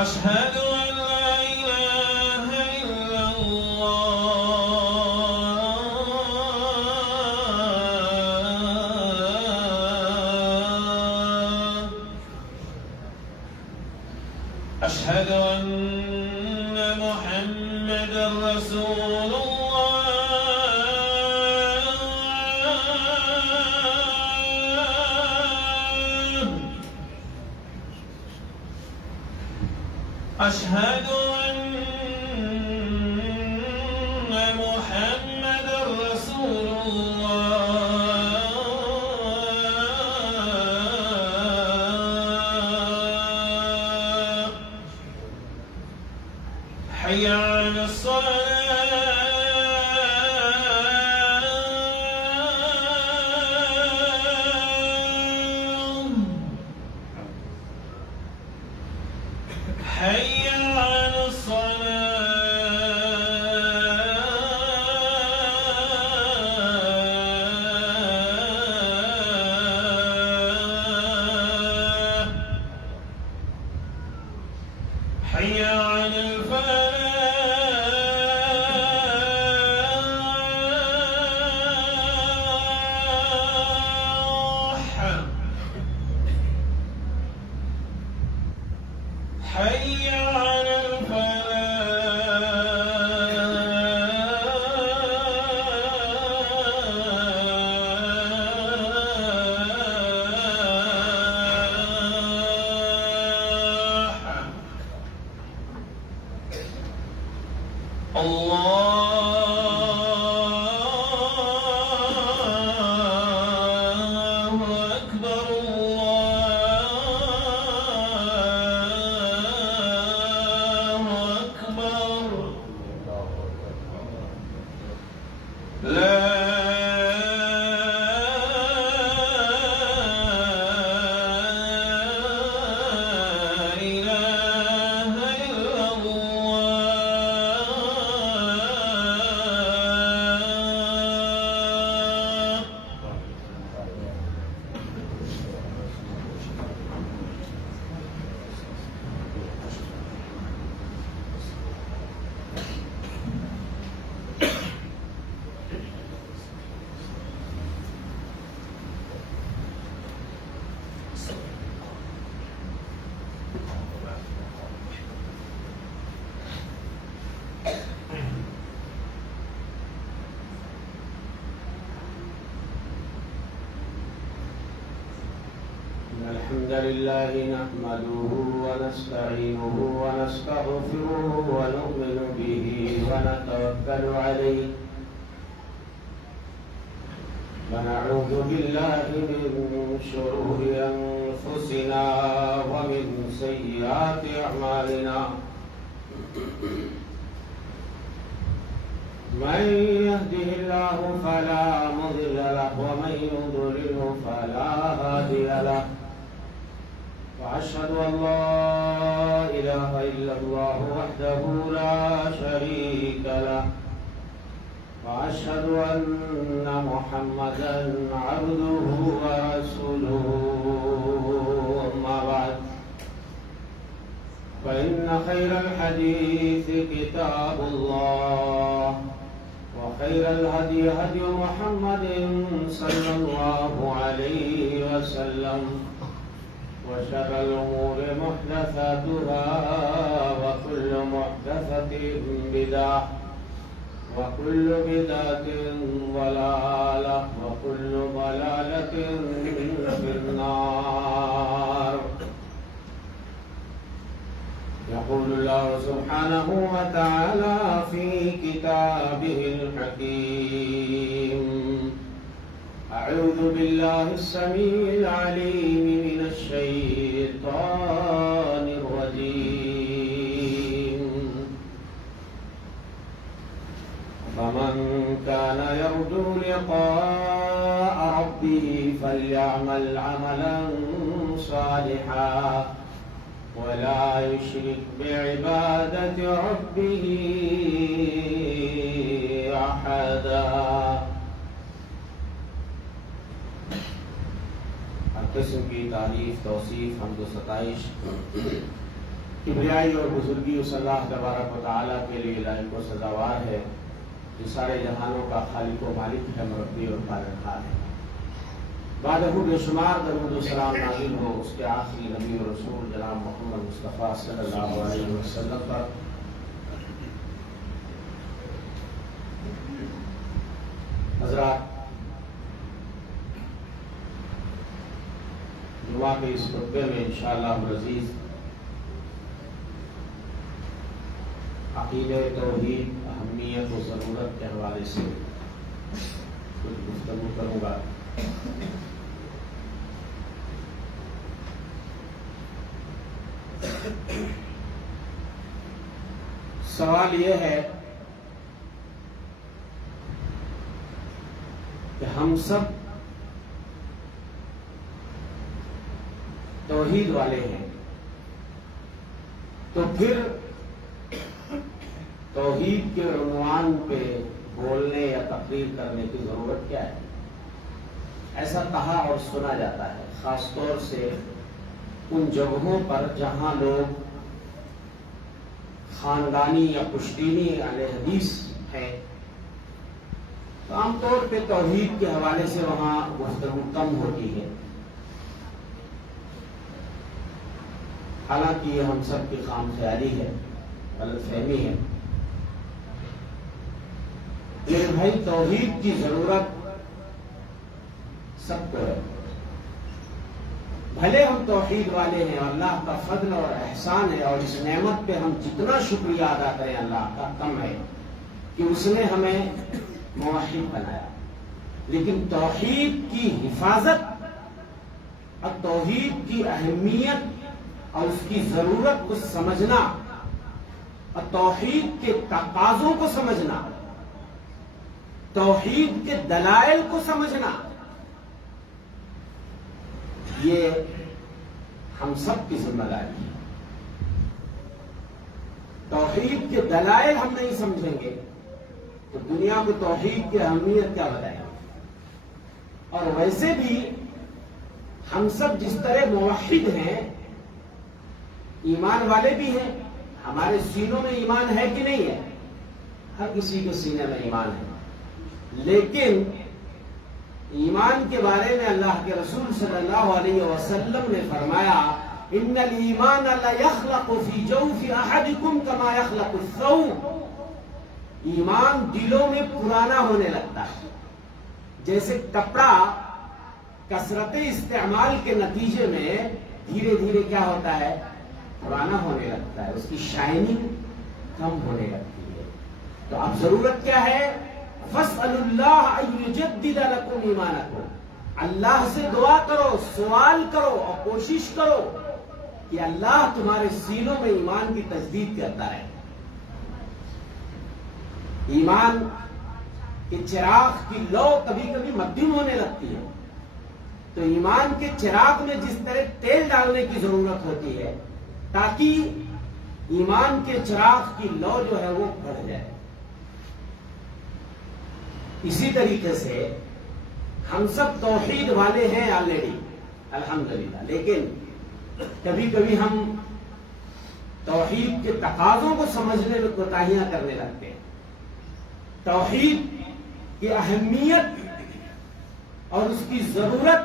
أشهد أن لا إله إلا الله. أشهد أن محمدا رسول الله. أشهد أن محمدا رسول الله. حي على الصلاة. حي على الصلاة. حي على الفلاح. حي على الفلاح. الله أكبر. الله أكبر. لا إله إلا الله. إن الحمد لله نحمده ونستعينه ونستغفره ونؤمن به ونتوكل عليه ونعوذ بالله من شرور أنفسنا ومن سيئات أعمالنا. من يهده الله فلا مضل له ومن يضلله فلا هادي له. وأشهد أن لا إله إلا الله وحده لا شريك له. وأشهد أن محمدا عبده ورسوله. أما بعد فإن خير الحديث كتاب الله وخير الهدي هدي محمد صلى الله عليه وسلم وشر الأمور محدثاتها وكل محدثة بدعة وكل بدعة ضلالة وكل ضلالة في النار. يقول الله سبحانه وتعالى في كتابه الحكيم: أعوذ بالله السميع العليم من الشيطان الرجيم. فمن كان يرجو لقاء ربه فليعمل عملا صالحا ولا يشرك بعبادة ربه أحدا. ہر قسم کی تعریف، توصیف، حمد و ستائش کبریائی اور بزرگی اس اللہ تبارک و تعالیٰ کے لیے لائق و سزاوار ہے جو سارے جہانوں کا خالق و مالک ہے، مربی اور پالنہار ہے۔ بعدہ بے شمار درود و سلام نازل ہو اس کے آخری نبی و رسول جناب محمد مصطفیٰ صلی اللہ علیہ وسلم پر۔ حضرات، جمعہ کے اس خطبے میں انشاءاللہ العزیز عقیدہ توحید، اہمیت و ضرورت کے حوالے سے کچھ گفتگو کروں گا۔ سوال یہ ہے کہ ہم سب توحید والے ہیں، تو پھر توحید کے عنوان پہ بولنے یا تقریر کرنے کی ضرورت کیا ہے؟ ایسا کہا اور سنا جاتا ہے، خاص طور سے ان جگہوں پر جہاں لوگ خاندانی یا پشتینی اہل حدیث ہیں، تو عام طور پہ توحید کے حوالے سے وہاں گفتگو کم ہوتی ہے۔ حالانکہ یہ ہم سب کی خام خیالی ہے، غلط فہمی ہے، لیکن بھائی توحید کی ضرورت سب کو ہے۔ بھلے ہم توحید والے ہیں، اللہ کا فضل اور احسان ہے، اور اس نعمت پہ ہم جتنا شکریہ ادا کریں اللہ کا کم ہے کہ اس نے ہمیں موحد بنایا، لیکن توحید کی حفاظت اور توحید کی اہمیت اور اس کی ضرورت کو سمجھنا اور توحید کے تقاضوں کو سمجھنا، توحید کے دلائل کو سمجھنا، یہ ہم سب کی ذمہ داری ہے۔ توحید کے دلائل ہم نہیں سمجھیں گے تو دنیا کو توحید کی اہمیت کیا بتائیں گے؟ اور ویسے بھی ہم سب جس طرح موحد ہیں، ایمان والے بھی ہیں، ہمارے سینوں میں ایمان ہے کہ نہیں ہے؟ ہر کسی کے سینے میں ایمان ہے، لیکن ایمان کے بارے میں اللہ کے رسول صلی اللہ علیہ وسلم نے فرمایا، ان الایمان لیخلق فی جوف احدکم کما یخلق الثوب۔ ایمان دلوں میں پرانا ہونے لگتا ہے، جیسے کپڑا کثرت استعمال کے نتیجے میں دھیرے دھیرے کیا ہوتا ہے؟ پرانا ہونے لگتا ہے، اس کی شائننگ کم ہونے لگتی ہے۔ تو اب ضرورت کیا ہے؟ فَاسْأَلُوا اللَّهَ أَن يُجَدِّدَ لَكُمْ إِيمَانَكُمْ۔ اللہ سے دعا کرو، سوال کرو اور کوشش کرو کہ اللہ تمہارے سینوں میں ایمان کی تجدید کرتا ہے۔ ایمان کے چراغ کی لو کبھی کبھی مدھم ہونے لگتی ہے، تو ایمان کے چراغ میں جس طرح تیل ڈالنے کی ضرورت ہوتی ہے تاکہ ایمان کے چراغ کی لو جو ہے وہ بڑھ جائے، اسی طریقے سے ہم سب توحید والے ہیں آلریڈی الحمدللہ، لیکن کبھی کبھی ہم توحید کے تقاضوں کو سمجھنے میں کوتاہیاں کرنے لگتے ہیں، توحید کی اہمیت اور اس کی ضرورت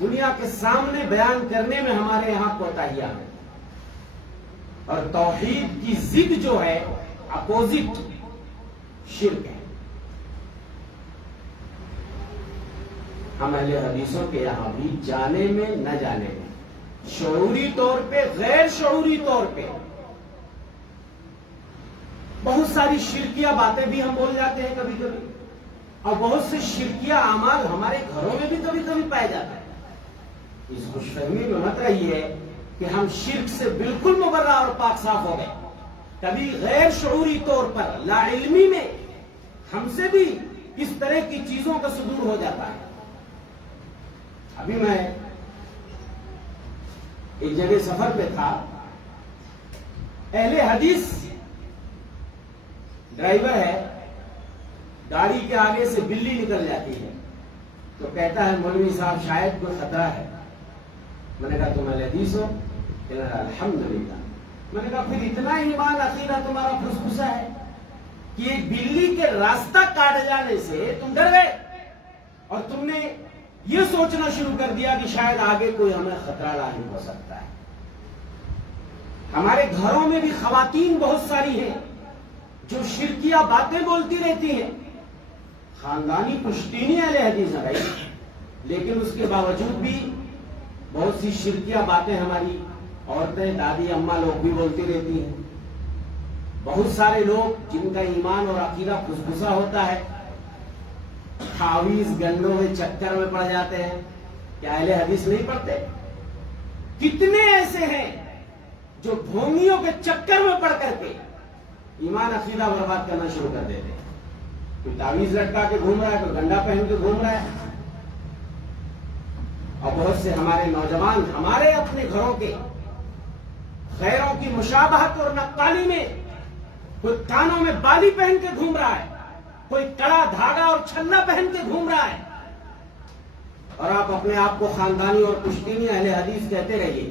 دنیا کے سامنے بیان کرنے میں ہمارے یہاں کوتاہیاں ہیں، اور توحید کی ضد جو ہے اپوزٹ شرک ہے۔ ہم اہل حدیثوں کے یہاں بھی جانے میں نہ جانے میں، شعوری طور پہ غیر شعوری طور پہ بہت ساری شرکیہ باتیں بھی ہم بول جاتے ہیں کبھی کبھی، اور بہت سے شرکیہ اعمال ہمارے گھروں میں بھی کبھی کبھی پائے جاتا ہے۔ اس خوش فہمی میں مت رہیے کہ ہم شرک سے بالکل مبرہ اور پاک صاف ہو گئے، کبھی غیر شعوری طور پر لا علمی میں ہم سے بھی اس طرح کی چیزوں کا صدور ہو جاتا ہے۔ ابھی میں ایک جگہ سفر پہ تھا، اہل حدیث ڈرائیور ہے، گاڑی کے آگے سے بلی نکل جاتی ہے تو کہتا ہے مولوی صاحب شاید کوئی خطرہ ہے۔ میں نے کہا تم اہل حدیث ہو؟ الحمدللہ. میں نے کہا پھر اتنا ایمان عقیدہ تمہارا پھسپھسا ہے کہ ایک بلی کے راستہ کاٹ جانے سے تم ڈر گئے اور تم نے یہ سوچنا شروع کر دیا کہ شاید آگے کوئی ہمیں خطرہ لاحق ہو سکتا ہے. ہمارے گھروں میں بھی خواتین بہت ساری ہیں جو شرکیہ باتیں بولتی رہتی ہیں. خاندانی پشتینی اہل حدیث ہے بھائی، لیکن اس کے باوجود بھی بہت سی شرکیہ باتیں ہماری عورتیں، دادی، اماں لوگ بھی بولتی رہتی ہیں. بہت سارے لوگ جن کا ایمان اور عقیدہ پھسپھسا ہوتا ہے تعویذ گنڈوں میں چکر میں پڑ جاتے ہیں. کیا اہل حدیث نہیں پڑھتے؟ کتنے ایسے ہیں جو ڈھونگیوں کے چکر میں پڑ کر کے ایمان عقیدہ برباد کرنا شروع کر دیتے ہیں. کوئی تعویذ لٹکا کے گھوم رہا ہے، کوئی گنڈا پہن کے گھوم رہا ہے. اور بہت سے ہمارے نوجوان ہمارے اپنے گھروں کے غیروں کی مشابہت اور نقالی میں کوئی کانوں میں بالی پہن کے گھوم رہا ہے، کوئی کڑا دھاگا اور چھلا پہن کے گھوم رہا ہے، اور آپ اپنے آپ کو خاندانی اور پشتینی اہل حدیث کہتے رہیے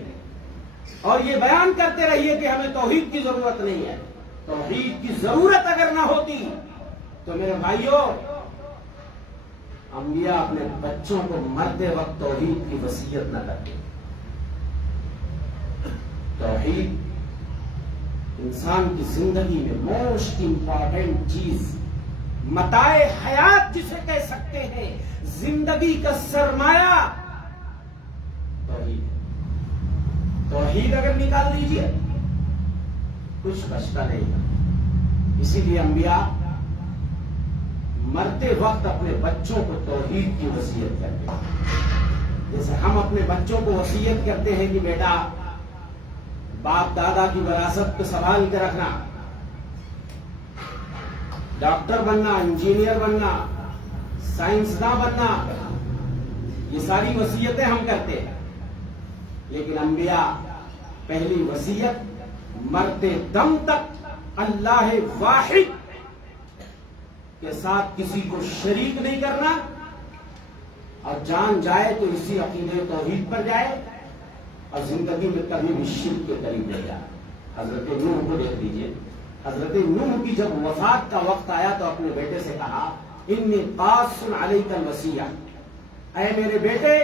اور یہ بیان کرتے رہیے کہ ہمیں توحید کی ضرورت نہیں ہے. توحید کی ضرورت اگر نہ ہوتی تو میرے بھائیوں، انبیاء اپنے بچوں کو مرتے وقت توحید کی وصیت نہ کرتے. توحید انسان کی زندگی میں موسٹ امپورٹنٹ چیز، متاع حیات جسے کہہ سکتے ہیں، زندگی کا سرمایہ توحید. توحید اگر نکال دیجیے کچھ بچتا نہیں. اسی لیے انبیاء مرتے وقت اپنے بچوں کو توحید کی وصیت کرتے ہیں. جیسے ہم اپنے بچوں کو وصیت کرتے ہیں کہ بیٹا باپ دادا کی وراثت کو سنبھال کے رکھنا، ڈاکٹر بننا، انجینئر بننا، سائنسداں بننا، یہ ساری وصیتیں ہم کرتے ہیں. لیکن انبیاء پہلی وصیت مرتے دم تک اللہ واحد کے ساتھ کسی کو شریک نہیں کرنا، اور جان جائے تو اسی عقیدے توحید پر جائے اور زندگی میں کبھی بھی شرک کے قریب نہیں جائے. حضرت نوح کو دیکھ لیجیے. حضرت نوح کی جب وفات کا وقت آیا تو اپنے بیٹے سے کہا انی قاص علیک الوصیہ، اے میرے بیٹے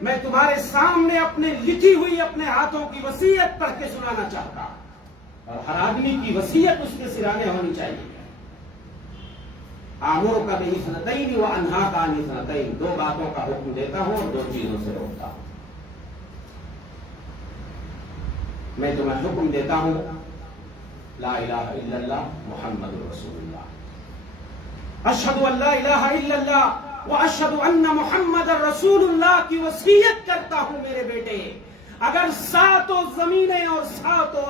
میں تمہارے سامنے اپنے لکھی ہوئی اپنے ہاتھوں کی وصیت پڑھ کے سنانا چاہتا ہوں. اور ہر آدمی کی وصیت اس کے سرانے ہونی چاہیے. آمرک باثنتین وانہاک عن اثنتین، دو باتوں کا حکم دیتا ہوں اور دو چیزوں سے روکتا ہوں. میں تمہیں حکم دیتا ہوں لا الہ الا اللہ محمد رسول اللہ، اشہد ان لا الہ الا اللہ واشہد ان محمد رسول اللہ کی وصیت کرتا ہوں. میرے بیٹے اگر ساتوں زمینیں اور ساتوں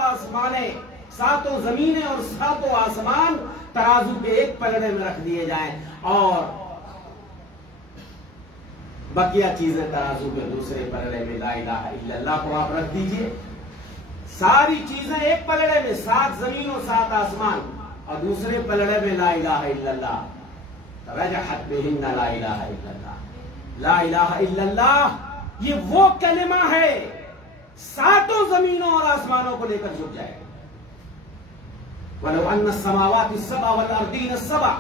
آسمان ترازو کے ایک پلڑے میں رکھ دیے جائیں اور بقیہ چیزیں ترازو کے دوسرے پلڑے میں لا الہ الا اللہ کو آپ رکھ دیجئے، ساری چیزیں ایک پلڑے میں، 7 زمین اور 7 آسمان، اور دوسرے پلڑے میں لا الہ الا اللہ، رجحت بہن لا الہ الا اللہ. لا الہ الا اللہ یہ وہ کلمہ ہے ساتوں زمینوں اور آسمانوں کو لے کر جھک جائے. وَلَوْ أَنَّ السَّمَاوَاتِ السَّبْعَ وَالْأَرْضِينَ السَّبْعَ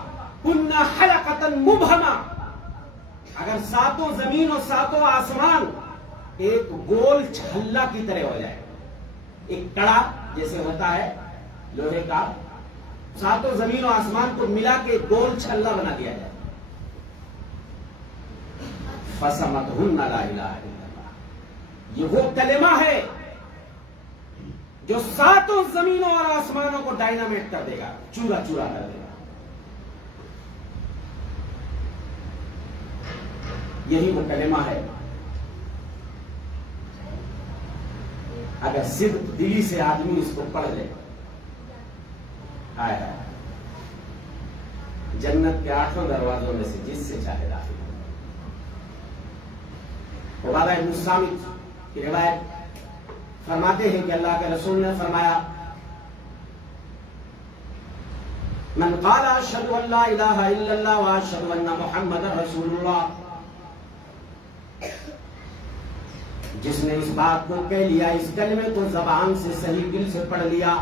كُنَّ حَلَقَةً مُبْهَمَةً، اگر ساتوں زمین اور ساتوں آسمان ایک گول چھلا کی طرح ہو جائے، ایک کڑا جیسے ہوتا ہے لوہے کا، ساتوں زمین و آسمان کو ملا کے گول چھلا بنا دیا جائے، فَسَمَتْهُنَّ لَا إِلَٰهَ إِلَّا اللَّهُ، یہ وہ کلمہ ہے جو ساتوں زمینوں اور آسمانوں کو ڈائنامیٹ کر دے گا، چورا چورا کر دے گا. یہی وہ کلمہ ہے. اگر صدق دلی سے آدمی اس کو پڑھ لے، آئے جنت کے 8 دروازوں میں سے جس سے چاہے داخل ہو. عبادہ بن صامت کی روایت فرماتے ہیں کہ اللہ کے رسول نے فرمایا من قال اشهد ان لا الہ الا اللہ واشهد ان محمد رسول اللہ، جس نے اس بات کو کہہ لیا، اس کلمے کو زبان سے صحیح دل سے پڑھ لیا،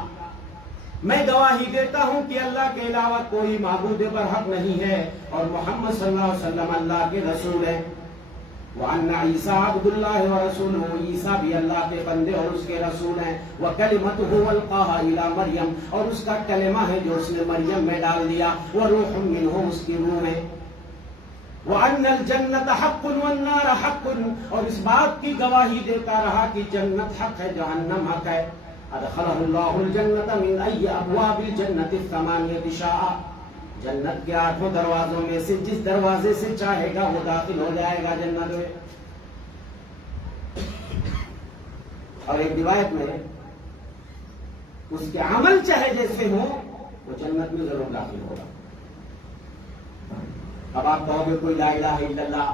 میں گواہی دیتا ہوں کہ اللہ کے علاوہ کوئی معبود برحق نہیں ہے اور محمد صلی اللہ علیہ وسلم اللہ کے رسول ہے، وَأَنَّ عِيسَىٰ عَبْدُ اللَّهِ وَرَسُولُهُ، عیسیٰ بھی اللہ کے بندے اور اس کے رسول ہیں، وَكَلِمَتُهُ أَلْقَاهَا إِلَىٰ مَرْيَمَ، اور اس کا کلمہ ہے جو اس نے مریم میں ڈال دیا، وَرُوحٌ مِّنْهُ، اس کی روح ہے، وَأَنَّ الْجَنَّةَ حَقٌّ وَالنَّارَ حَقٌّ، اور اس بات کی گواہی دیتا رہا کہ جنت حق ہے، جہنم حق ہے، أَدْخَلَهُ اللَّهُ الْجَنَّةَ مِنْ أَيِّ أَبْوَابِ الْجَنَّةِ الثَّمَانِيَةِ شَاءَ، جنت کے 8 دروازوں میں سے جس دروازے سے چاہے گا وہ داخل ہو جائے گا جنت میں۔ اور ایک روایت میں اس کے عمل چاہے جیسے ہوں وہ جنت میں ضرور داخل ہوگا۔ اب آپ کہو گے کوئی لا الہ الا اللہ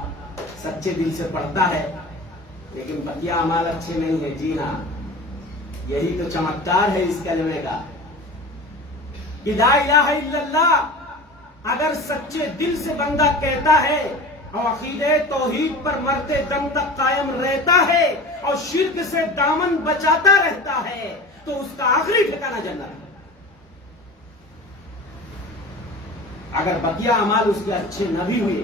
سچے دل سے پڑھتا ہے لیکن بقیہ اعمال اچھے نہیں ہیں۔ جی ہاں، یہی تو چمتکار ہے اس کلمے کا کہ لا الہ الا اللہ اگر سچے دل سے بندہ کہتا ہے اور عقیدہ توحید پر مرتے دم تک قائم رہتا ہے اور شرک سے دامن بچاتا رہتا ہے تو اس کا آخری ٹھکانہ جنت ہے۔ اگر بقیہ اعمال اس کے اچھے نہ بھی ہوئے،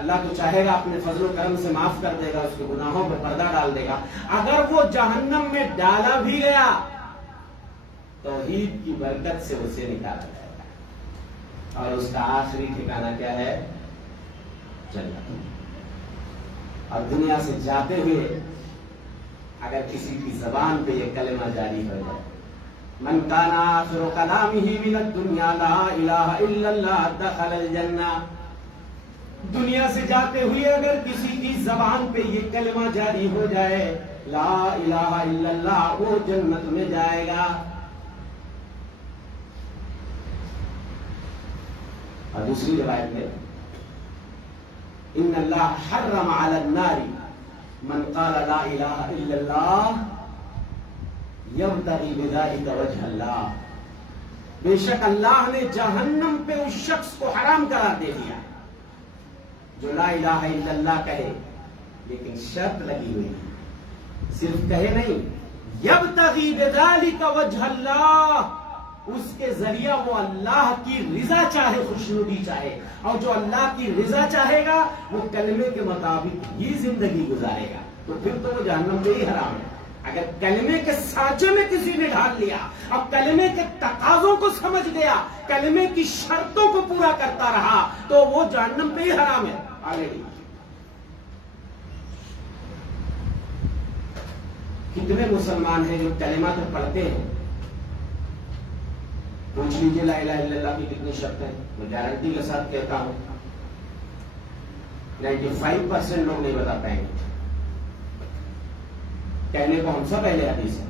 اللہ تو چاہے گا اپنے فضل و کرم سے معاف کر دے گا، اس کے گناہوں پہ پردہ ڈال دے گا۔ اگر وہ جہنم میں ڈالا بھی گیا توحید کی برکت سے اسے نکالا جائے گا اور اس کا آخری ٹھکانہ کیا ہے؟ جنت۔ اور دنیا سے جاتے ہوئے اگر کسی کی زبان پہ یہ کلمہ جاری ہو جائے، من کان آخر کلامہ من الدنیا لا الہ الا اللہ دخل الجنہ، دنیا سے جاتے ہوئے اگر کسی کی زبان پہ یہ کلمہ جاری ہو جائے لا الہ الا اللہ، وہ جنت میں جائے گا۔ اور دوسری روایت میں ان اللہ حرم علی النار من قال لا الہ الا اللہ یبتغی بذلک وجہ اللہ، بے شک اللہ نے جہنم پہ اس شخص کو حرام قرار دے دیا جو لا الہ الا اللہ کہے لیکن شرط لگی ہوئی ہے، صرف کہے نہیں، یبتغی بذلک وجہ اللہ، اس کے ذریعہ وہ اللہ کی رضا چاہے، خوشنودی چاہے، اور جو اللہ کی رضا چاہے گا وہ کلمے کے مطابق ہی زندگی گزارے گا، تو پھر تو وہ جہنم میں ہی حرام ہے۔ اگر کلمے کے سانچے میں کسی نے ڈھال لیا، اب کلمے کے تقاضوں کو سمجھ گیا، کلمے کی شرطوں کو پورا کرتا رہا تو وہ جہنم پہ ہی حرام ہے آلریڈی۔ کتنے مسلمان ہیں جو کلمہ تو پڑھتے ہیں، پوچھ لیجیے لا الہ الا اللہ کی کتنی شرط ہیں؟ میں گارنٹی کے ساتھ کہتا ہوں 95% لوگ نہیں بتا پائیں گے، کہنے کو ہم سب اہل حدیث ہیں۔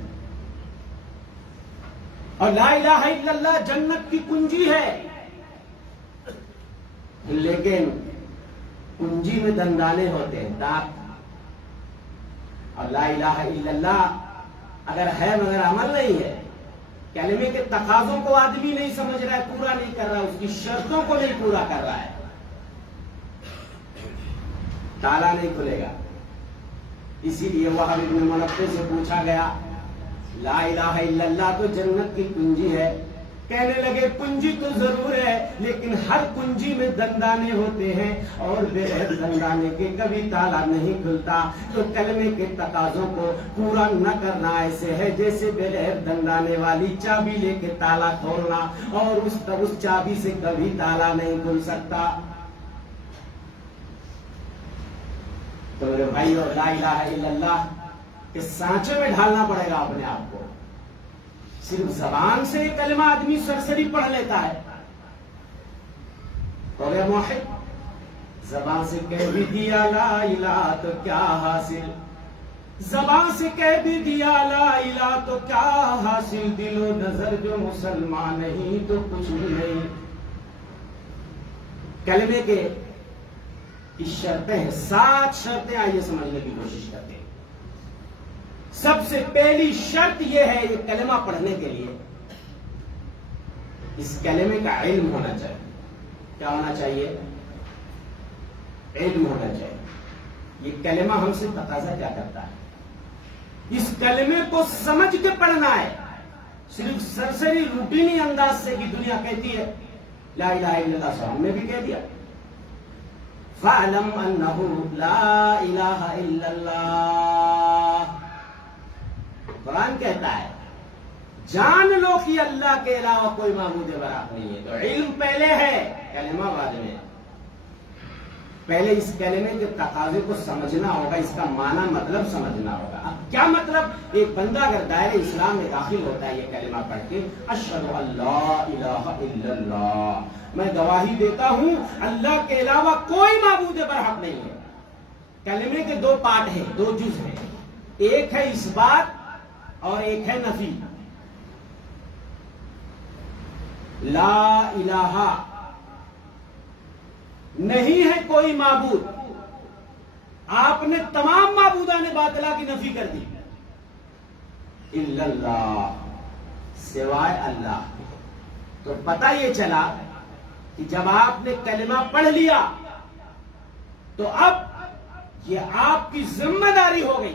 اور لا الہ الا اللہ جنت کی کنجی ہے، لیکن کنجی میں دندانے ہوتے ہیں، دانت۔ اور لا الہ الا اللہ اگر ہے مگر عمل نہیں ہے، کلمے کے تقاضوں کو آدمی نہیں سمجھ رہا ہے، پورا نہیں کر رہا ہے، اس کی شرطوں کو نہیں پورا کر رہا ہے، تالا نہیں کھلے گا۔ اسی لیے وہاب بن منبہ سے پوچھا گیا لا الہ الا اللہ تو جنت کی کنجی ہے، کہنے لگے کنجی تو ضرور ہے لیکن ہر کنجی میں دندانے ہوتے ہیں اور بغیر دندانے کے کبھی تالا نہیں کھلتا، تو کلمے کے تقاضوں کو پورا نہ کرنا ایسے ہے جیسے بغیر دندانے والی چابی لے کے تالا کھولنا، اور اس چابی سے کبھی تالا نہیں کھل سکتا۔ تو میرے بھائیو، لا الہ الا اللہ کے سانچے میں ڈھالنا پڑے گا اپنے آپ کو۔ صرف زبان سے یہ کلمہ آدمی سرسری پڑھ لیتا ہے تو گیا موحد، زبان سے کہہ بھی دیا لا الہ تو کیا حاصل، زبان سے کہہ بھی دیا لا الہ تو کیا حاصل، دل و نظر جو مسلمان نہیں تو کچھ بھی نہیں۔ کلمے کے کی شرطیں ہیں، 7 شرطیں، آئیے سمجھنے کی کوشش کرتے ہیں۔ سب سے پہلی شرط یہ ہے یہ کلمہ پڑھنے کے لیے اس کلمے کا علم ہونا چاہیے۔ کیا ہونا چاہیے؟ علم ہونا چاہیے۔ یہ کلمہ ہم سے تقاضا کیا کرتا ہے؟ اس کلمے کو سمجھ کے پڑھنا ہے، صرف سرسری روٹینی انداز سے کہ دنیا کہتی ہے لا الہ الا اللہ، صاحب ہم نے بھی کہہ دیا فَاعْلَمْ أَنَّهُ لَا إِلَٰهَ إِلَّا اللَّهُ۔ قرآن کہتا ہے جان لو کہ اللہ کے علاوہ کوئی معبود برحق نہیں ہے۔ تو علم پہلے ہے، کلمہ بعد میں۔ پہلے اس کلمے کے تقاضے کو سمجھنا ہوگا، اس کا معنی مطلب سمجھنا ہوگا۔ اب کیا مطلب؟ ایک بندہ اگر دائرہ اسلام میں داخل ہوتا ہے یہ کلمہ پڑھ کے، اشہد ان لا الہ الا اللہ، میں گواہی دیتا ہوں اللہ کے علاوہ کوئی معبود برحق نہیں ہے۔ کلمے کے دو پارٹ ہیں، دو جز ہیں، ایک ہے اس بات اور ایک ہے نفی۔ لا الہ نہیں ہے کوئی معبود، آپ نے تمام معبودان باطلہ کی نفی کر دی، الا اللہ، سوائے اللہ کے۔ تو پتہ یہ چلا کہ جب آپ نے کلمہ پڑھ لیا تو اب یہ آپ کی ذمہ داری ہو گئی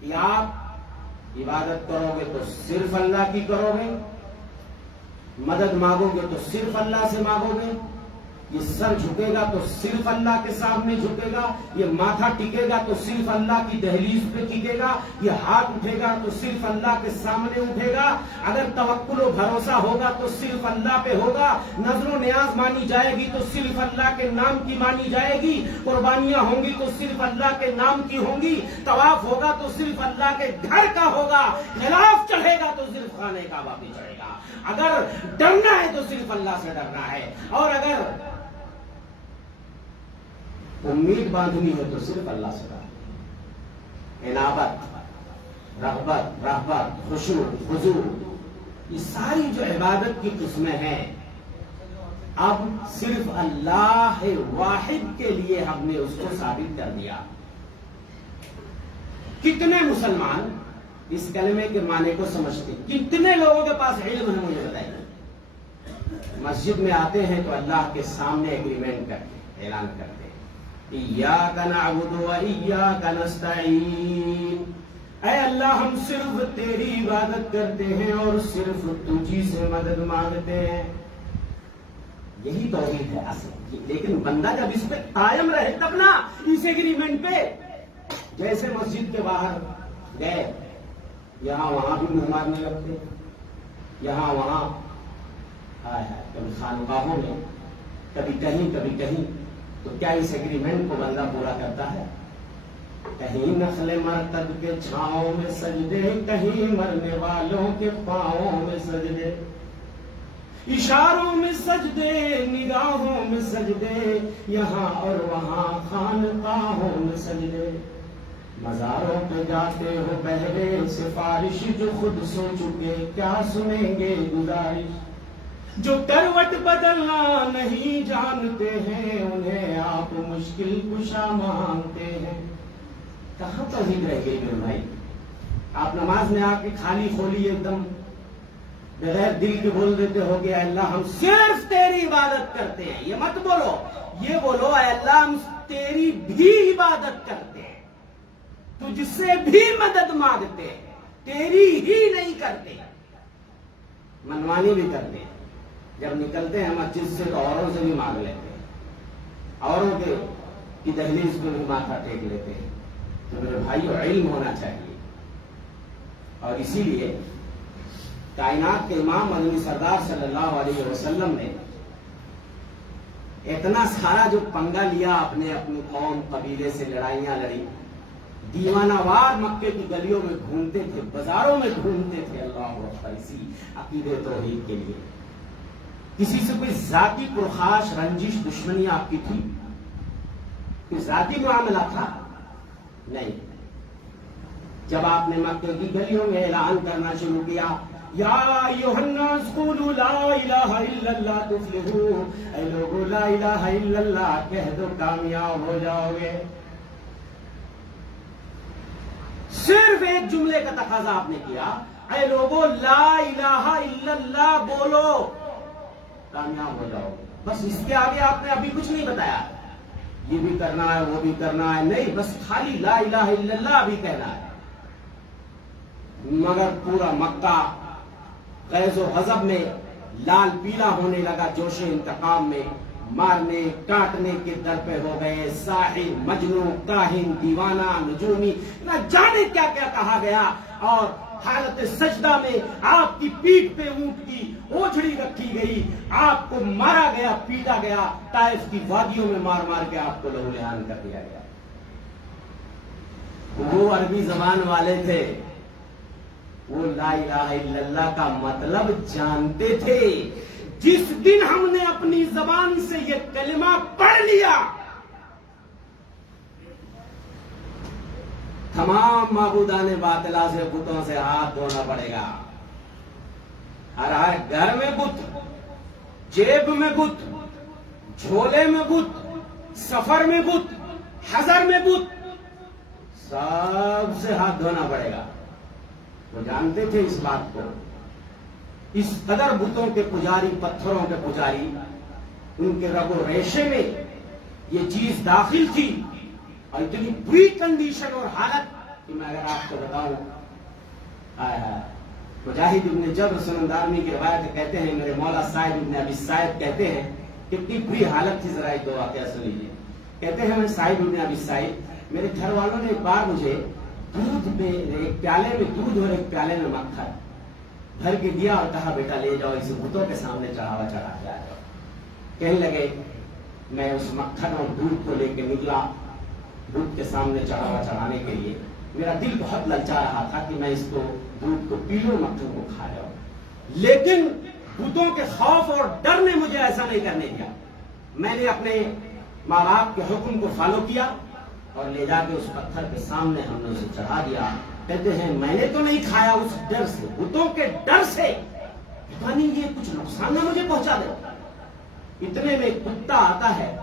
کہ آپ عبادت کرو گے تو صرف اللہ کی کرو گے، مدد مانگو گے تو صرف اللہ سے مانگو گے، یہ سر جھکے گا تو صرف اللہ کے سامنے جھکے گا، یہ ماتھا ٹکے گا تو صرف اللہ کی دہلیز پہ ٹکے گا، یہ ہاتھ اٹھے گا تو صرف اللہ کے سامنے اٹھے گا، اگر توکل و بھروسہ ہوگا تو صرف اللہ پہ ہوگا، نظر و نیاز مانی جائے گی تو صرف اللہ کے نام کی مانی جائے گی، قربانیاں ہوں گی تو صرف اللہ کے نام کی ہوں گی، طواف ہوگا تو صرف اللہ کے گھر کا ہوگا، غلاف چڑھے گا تو صرف خانہ کعبہ پہ چڑھے گا، اگر ڈرنا ہے تو صرف اللہ سے ڈرنا ہے، اور اگر امید باندھنی ہے تو صرف اللہ سے ڈرنا۔ انابت، رغبت، رہبت، خشوع، خضوع، یہ ساری جو عبادت کی قسمیں ہیں اب صرف اللہ واحد کے لیے ہم نے اس کو ثابت کر دیا۔ کتنے مسلمان اس کلمے کے معنی کو سمجھتے ہیں؟ کتنے لوگوں کے پاس علم ہے؟ مجھے بتائیے۔ مسجد میں آتے ہیں تو اللہ کے سامنے ایگریمنٹ کرتے ہیں، اعلان کرتے ہیں ایاک نعبد و ایاک نستعین، اے اللہ ہم صرف تیری عبادت کرتے ہیں اور صرف تجھی سے مدد مانگتے ہیں۔ یہی توحید ہے اصل، لیکن بندہ جب اس پہ قائم رہے تب نا، اس ایگریمنٹ پہ۔ جیسے مسجد کے باہر گئے، یہاں وہاں بھی منہ مارنے لگتے، یہاں وہاں، کبھی خانقاہوں میں، کبھی کہیں کبھی کہیں، تو کیا اس ایگریمنٹ کو بندہ پورا کرتا ہے؟ کہیں نخل مرتد کے چھاؤں میں سجدے، کہیں مرنے والوں کے پاؤں میں سجدے، اشاروں میں سجدے، نگاہوں میں سجدے، یہاں اور وہاں خانقاہوں میں سجدے، مزاروں پہ جاتے ہو بہرے سفارش، جو خود سو چکے کیا سنیں گے گزارش، جو کروٹ بدلنا نہیں جانتے ہیں انہیں آپ مشکل کشا مانگتے ہیں۔ کہاں توحید رہ گئی میرے بھائی؟ آپ نماز میں آ کے خالی خولی ایک دم بغیر دل کے بول دیتے ہو کہ اے اللہ ہم صرف تیری عبادت کرتے ہیں، یہ مت بولو، یہ بولو اے اللہ ہم تیری بھی عبادت کرتے ہیں، تجھ سے بھی مدد مانگتے ہیں، تیری ہی نہیں کرتے، منمانی بھی کرتے ہیں۔ جب نکلتے ہیں مسجد سے تو اوروں سے بھی مانگ لیتے ہیں، اوروں کی دہلیز پہ بھی ماتھا ٹیک لیتے ہیں۔ تو میرے بھائیو علم ہونا چاہیے، اور اسی لیے کائنات کے امام مدنی سردار صلی اللہ علیہ وسلم نے اتنا سارا جو پنگا لیا، اپنی قوم قبیلے سے لڑائیاں لڑی، دیوانہ وار مکے کی گلیوں میں گھومتے تھے، بازاروں میں گھومتے تھے، اللہ اکبر، اسی عقیدے توحید کے لیے۔ کسی سے کوئی ذاتی پرخاش رنجش دشمنی آپ کی تھی؟ کوئی ذاتی معاملہ تھا؟ نہیں۔ جب آپ نے مکے کی گلیوں میں اعلان کرنا شروع کیا، یا ایھا الناس قولوا لا الہ الا اللہ تفلحوا، اے لوگو لا الہ الا اللہ کہہ دو کامیاب ہو جاؤ گے، صرف ایک جملے کا تقاضا آپ نے کیا، اے لوگو لا الہ الا اللہ بولو، کامیاب ہو جاؤ گے۔ بس اس کے آگے آپ نے ابھی کچھ نہیں بتایا۔ یہ بھی کرنا ہے وہ بھی کرنا ہے، نہیں، بس خالی لا الہ الا اللہ بھی کہنا ہے۔ مگر پورا مکہ غیظ و غضب میں لال پیلا ہونے لگا، جوش انتقام میں، مارنے کاٹنے کے در پہ ہو گئے، ساحر، مجنون، کاہن، دیوانہ، نجومی، نہ جانے کیا کیا کہا گیا، اور حالت سجدہ میں آپ کی پیٹھ پہ اونٹ کی اوجھڑی رکھی گئی، آپ کو مارا گیا، پیٹا گیا، طائف کی وادیوں میں مار مار کے آپ کو لہو لہان کر دیا گیا۔ وہ عربی زبان والے تھے، وہ لا الہ الا اللہ کا مطلب جانتے تھے۔ جس دن ہم نے اپنی زبان سے یہ کلمہ پڑھ لیا، تمام معبودان باطلا سے، بتوں سے ہاتھ دھونا پڑے گا۔ ہر گھر میں بت، جیب میں بت، جھولے میں بت، سفر میں بت، حضر میں بت، سب سے ہاتھ دھونا پڑے گا۔ وہ جانتے تھے اس بات کو۔ اس قدر بتوں کے پجاری، پتھروں کے پجاری، ان کے رگ و ریشے میں یہ چیز داخل تھی، اور اتنی بری کنڈیشن اور حالت کہ میں اگر آپ کو بتاؤں، مجاہد ابن جبر سنن دارمی کی روایت کہتے ہیں، میرے مولا صاحب ابن ابی سعید کہتے ہیں، کتنی بری حالت تھی، ذرا ایک دو واقعہ سن لیجیے۔ کہتے ہیں میں صاحب ابن ابی سعید، میرے گھر والوں نے ایک بار مجھے دودھ میں، ایک پیالے میں دودھ اور ایک پیالے میں مکھن بھر کے دیا اور کہا بیٹا لے جاؤ، اسے بتوں کے سامنے چڑھاوا چڑھا کے آ جاؤ۔ کہنے لگے میں اس مکھن اور دودھ کو لے کے نکلا بت کے سامنے چڑھاوا چڑھانے کے لیے۔ میرا دل بہت للچا رہا تھا کہ میں اس کو دودھ کو پی لوں، مکھن کو کھا جاؤں، لیکن بتوں کے خوف اور ڈر نے مجھے ایسا نہیں کرنے دیا۔ میں نے اپنے ماں باپ کے حکم کو فالو کیا اور لے جا کے اس پتھر کے سامنے ہم نے اسے چڑھا دیا۔ کہتے ہیں میں نے تو نہیں کھایا، اس ڈر سے، بتوں کے ڈر سے، پتہ نہیں یہ کچھ نقصان نہ مجھے پہنچا دے۔ اتنے میں کتا آتا ہے،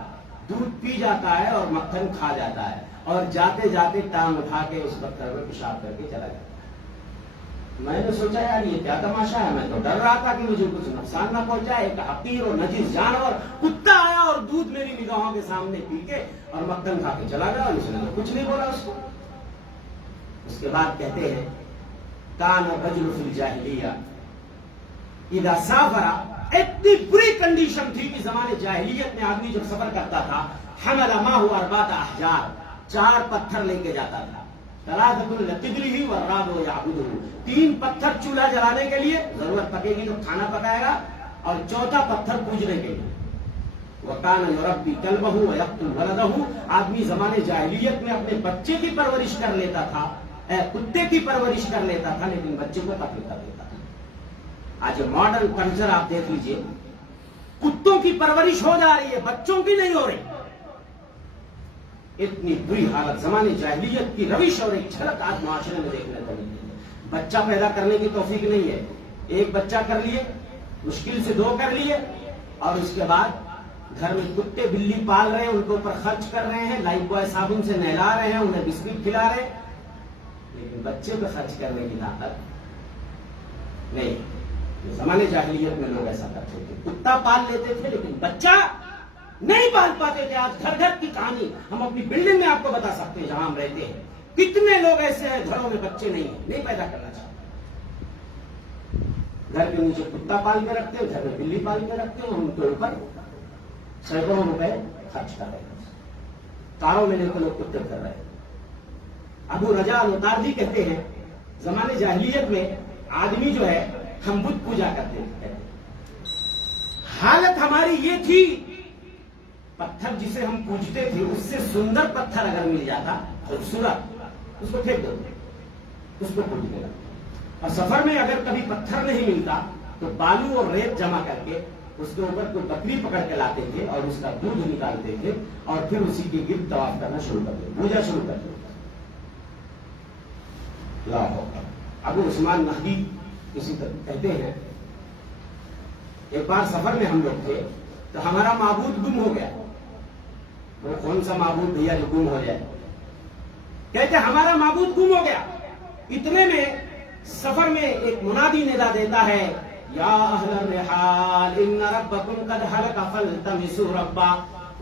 دودھ پی جاتا ہے اور مکھن کھا جاتا ہے، اور جاتے جاتے ٹانگ اٹھا کے اس پتھر میں پیشاب کر کے چلا جاتا ہے۔ میں نے سوچا یار یہ کیا تماشا ہے، میں تو ڈر رہا تھا کہ مجھے کچھ نقصان نہ پہنچائے۔ ایک حقیر اور نجس جانور کتا آیا اور دودھ میری نگاہوں کے سامنے پی کے اور مکھن کھا کے چلا گیا، اور اس نے تو کچھ نہیں بولا اس کو۔ اس کے بعد کہتے ہیں کان الرجل فی الجاہلیہ اذا سافر، اتنی بری کنڈیشن تھی کہ زمانے جاہلیت میں آدمی جب سفر کرتا تھا، حمل معه 4 احجار، 4 پتھر لے کے جاتا تھا، 3 لتدریہ والرابع یعبدہ، 3 پتھر چولہا جلانے کے لیے، ضرورت پکے گی تو کھانا پکائے گا، اور 4تھا پتھر پوجنے کے لیے۔ وکان یربی کلبہ ویقتل ولدہ، آدمی زمانے جاہلیت میں اپنے بچے کی پرورش کر لیتا تھا، کتے کی پرورش کر لیتا تھا، لیکن بچے کو قتل کر دیتا تھا۔ آج ماڈرن کلچر آپ دیکھ لیجئے، کتوں کی پرورش ہو جا رہی ہے، بچوں کی نہیں ہو رہی۔ اتنی بری حالت زمانے جاہلیت کی روش اور ایک جھلک آج معاشرے میں دیکھنے کو ملتی ہے۔ بچہ پیدا کرنے کی توفیق نہیں ہے، ایک بچہ کر لیے، مشکل سے 2 کر لیے، اور اس کے بعد گھر میں کتے بلی پال رہے ہیں، ان کے اوپر خرچ کر رہے ہیں، لائف بوائے صابن سے نہلا رہے ہیں، انہیں بسکٹ کھلا رہے ہیں، لیکن بچے پہ خرچ کرنے کی طاقت نہیں۔ زمانے جاہلیت میں لوگ ایسا کرتے تھے، کتا پال لیتے تھے لیکن بچہ نہیں پال پاتے تھے۔ آج گھر گھر کی کہانی ہم اپنی بلڈنگ میں آپ کو بتا سکتے ہیں جہاں ہم رہتے ہیں، کتنے لوگ ایسے ہیں گھروں میں بچے نہیں پیدا کرنا چاہتے، گھر کے نیچے کتا پال کے رکھتے ہیں، گھر میں بلی پال کے رکھتے ہیں، ان کے اوپر سینکڑوں روپے خرچ کر رہے ہیں، کاروں میں لے کے لوگ کتے کر رہے ہیں۔ ابو رجا الوتاردی کہتے ہیں زمانے جاہلیت میں آدمی جو ہے ہم بت پوجا کرتے تھے، حالت ہماری یہ تھی پتھر جسے ہم پوجتے تھے اس سے سندر پتھر اگر مل جاتا خوبصورت، اس کو پھینک دو، اس کو پوج دینا، اور سفر میں اگر کبھی پتھر نہیں ملتا تو بالو اور ریت جمع کر کے اس کے اوپر کوئی بکری پکڑ کے لاتے تھے اور اس کا دودھ نکالتے تھے اور پھر اسی کے گرد طواف کرنا شروع کر دیا، پوجا شروع کر دیا۔ ابو عثمان نہدی اسی طرح کہتے ہیں ایک بار سفر میں ہم لوگ تھے تو ہمارا معبود گم ہو گیا۔ وہ کون سا معبود بھیا جو گم ہو جائے؟ کہتے ہمارا معبود گم ہو گیا۔ اتنے میں سفر میں ایک منادی ندا دیتا ہے، یا اہل الرحال ان ربکم قد ہلک فالتمسوا ربا،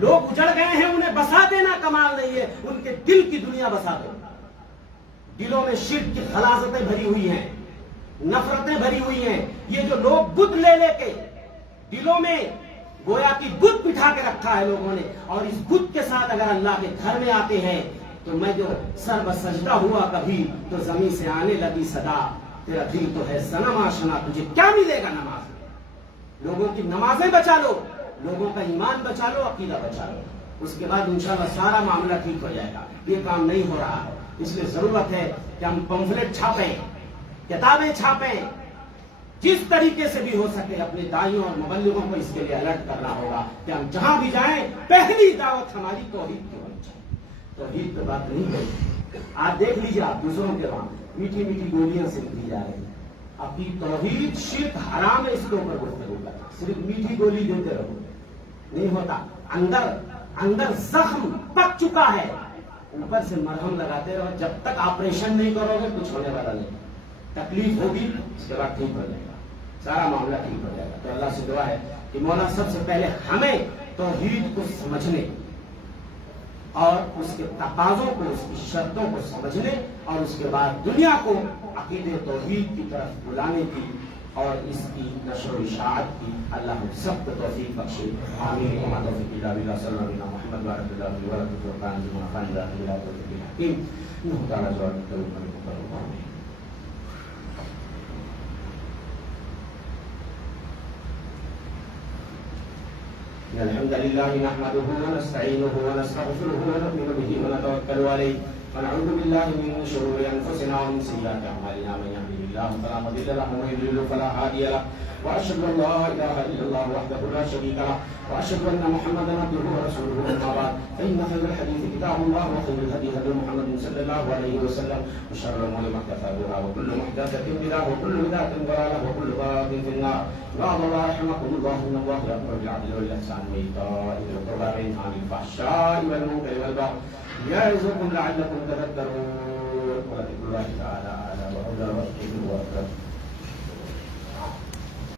لوگ اجڑ گئے ہیں، انہیں بسا دینا کمال نہیں ہے، ان کے دل کی دنیا بسا دو۔ دلوں میں شرک کی خلاصتیں بھری ہوئی ہیں، نفرتیں بھری ہوئی ہیں۔ یہ جو لوگ بت لے لے کے دلوں میں گویا کی بت بٹھا کے رکھا ہے لوگوں نے، اور اس بت کے ساتھ اگر اللہ کے گھر میں آتے ہیں تو میں جو سر بسجدہ ہوا کبھی تو زمین سے آنے لگی صدا، تیرا دل تو ہے صنم آشنا، تجھے کیا ملے گا نماز میں؟ لوگوں کی نمازیں بچا لو، لوگوں کا ایمان بچا لو، عقیدہ بچا لو، اس کے بعد انشاءاللہ سارا معاملہ ٹھیک ہو جائے گا۔ یہ کام نہیں ہو رہا ہے، اس لیے ضرورت ہے کہ ہم پمفلٹ چھاپیں، کتابیں چھاپیں، جس طریقے سے بھی ہو سکے اپنے دائیوں اور مبلغوں کو اس کے لیے الرٹ کرنا ہوگا کہ ہم جہاں بھی جائیں پہلی دعوت ہماری توحید کی ہونی چاہیے۔ توحید پہ بات نہیں ہوئی، آپ دیکھ لیجیے، آپ دوسروں کے وہاں میٹھی میٹھی گولیاں سے دی جا رہی ہیں، آپ کی توحید شرک حرام ہے، اس کے اوپر گفتگو کر، صرف میٹھی گولی دیتے رہو، نہیں ہوتا۔ اندر زخم پک چکا ہے، اوپر سے مرہم لگاتے رہو، جب تک آپریشن نہیں کرو گے کچھ ہونے والا نہیں، تکلیف ہوگی، اس کے بعد ٹھیک ہو جائے گا، سارا معاملہ ٹھیک ہو جائے گا۔ تو اللہ سے دعا ہے کہ مولا سب سے پہلے ہمیں توحید کو سمجھنے اور اس کے تقاضوں کو، اس کی شرطوں کو سمجھنے، اور اس کے بعد دنیا کو عقیدے توحید کی طرف بلانے کی اور اس کی نشر و اشاعت کی اللہ ہم سب کو توفیق بخشے، آمین۔ وما توفیقی الا باللہ، صلی اللہ علیہ محمد بارک اللہ علیہ ورحمۃ اللہ الحکیم تعالیٰ الحمد لله نحمده ونستعينه ونستغفره ونؤمن به ونتوكل عليه ونعوذ بالله من شرور انفسنا ومن سيئات اعمالنا، من يهده الله فلا مضل له ومن يضلل فلا هادي له، واشهد ان لا اله الا الله وحده لا شريك له، واشهد ان محمدا عبده ورسوله، اما بعد فان خير الحديث كتاب الله وخير الهدي هدي محمد صلى الله عليه وسلم، وشر الامور محدثاتها وكل محدثه بدعه وكل بدعه ضلاله وكل ضلاله في النار۔ بعض الله رحمكم الله ان الله يامر بالعدل والاحسان وايتاء ذي القربى وينهى عن الفحشاء والمنكر والبغي يعظكم لعلكم تذكرون، ولذكر الله تعالى اعلى واولى واكبر واكبر۔